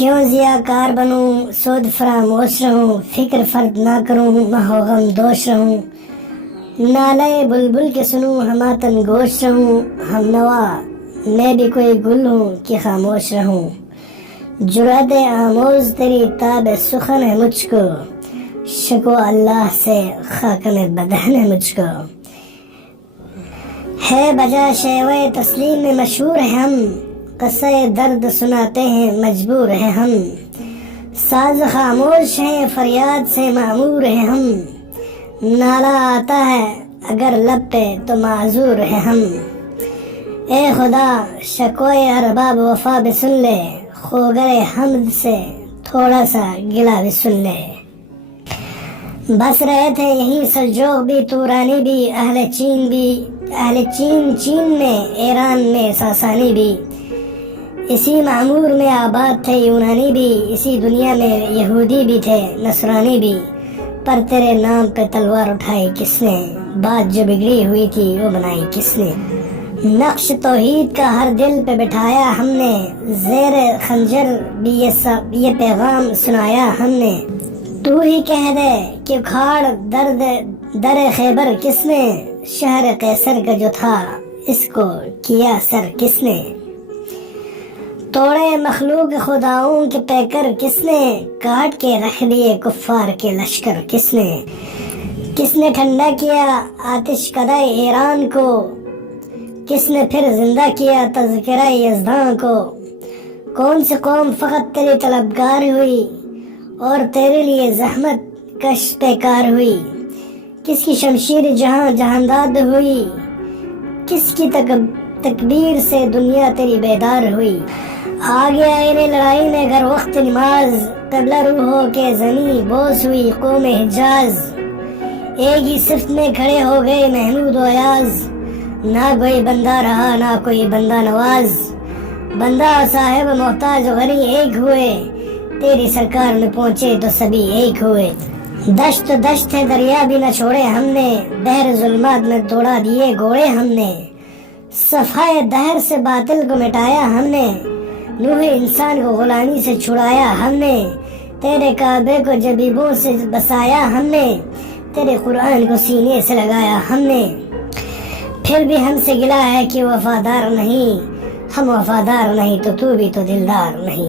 کیوں ضیاءکار بنوں سود فراموش رہوں، فکر فرد نہ کروں مہ و غم دوش رہوں، نالے بلبل کے سنوں ہماتن گوش رہوں، ہم نوا میں بھی کوئی گل ہوں کہ خاموش رہوں، جرأت آموز تیری تاب سخن ہے مجھ کو، شکو اللہ سے خاکن بدہن ہے مجھ کو، ہے بجا شیوہ تسلیم میں مشہور ہے ہم، قصہ درد سناتے ہیں مجبور ہے ہم، ساز خاموش ہیں فریاد سے معمور ہے ہم، نالہ آتا ہے اگر لب پہ تو معذور ہے ہم، اے خدا شکوے ارباب وفا بھی سن لے، خوگر حمد سے تھوڑا سا گلہ بھی سن لے، بس رہے تھے یہیں سلجوق بھی تورانی بھی اہل چین میں ایران میں ساسانی بھی، اسی معمور میں آباد تھے یونانی بھی، اسی دنیا میں یہودی بھی تھے نصرانی بھی، پر تیرے نام پہ تلوار اٹھائی کس نے، بات جو بگڑی ہوئی تھی وہ بنائی کس نے، نقش توحید کا ہر دل پہ بٹھایا ہم نے، زیر خنجر بھی یہ پیغام سنایا ہم نے، تو ہی کہہ دے کہ اکھاڑ در خیبر کس نے، شہر قیصر کا جو تھا اس کو کیا سر کس نے، توڑے مخلوق خداؤں کے پیکر کس نے، کاٹ کے رکھ دیے کفار کے لشکر کس نے ٹھنڈا کیا آتش کدہ ایران کو، کس نے پھر زندہ کیا تذکرہ یزداں کو، کون سی قوم فقط تیری طلبگار ہوئی اور تیرے لیے زحمت کش پیکار ہوئی، کس کی شمشیر جہانداد ہوئی، کس کی تکبیر سے دنیا تیری بیدار ہوئی، آ گیا انہیں لڑائی میں گر وقت نماز، قبلہ روح ہو کے زنی بوس ہوئی قوم حجاز، ایک ہی صف میں کھڑے ہو گئے محمود و ایاز، نہ کوئی بندہ رہا نہ کوئی بندہ نواز، بندہ صاحب محتاج غنی ایک ہوئے، تیری سرکار میں پہنچے تو سبھی ایک ہوئے، دشت ہے دریا بھی نہ چھوڑے ہم نے، بحر ظلمات میں دوڑا دیے گھوڑے ہم نے، صفحہ دہر سے باطل کو مٹایا ہم نے، نوح انسان کو غلامی سے چھڑایا ہم نے، تیرے کعبے کو جبیبوں سے بسایا ہم نے، تیرے قرآن کو سینے سے لگایا ہم نے، پھر بھی ہم سے گلہ ہے کہ وفادار نہیں، ہم وفادار نہیں تو بھی تو دلدار نہیں۔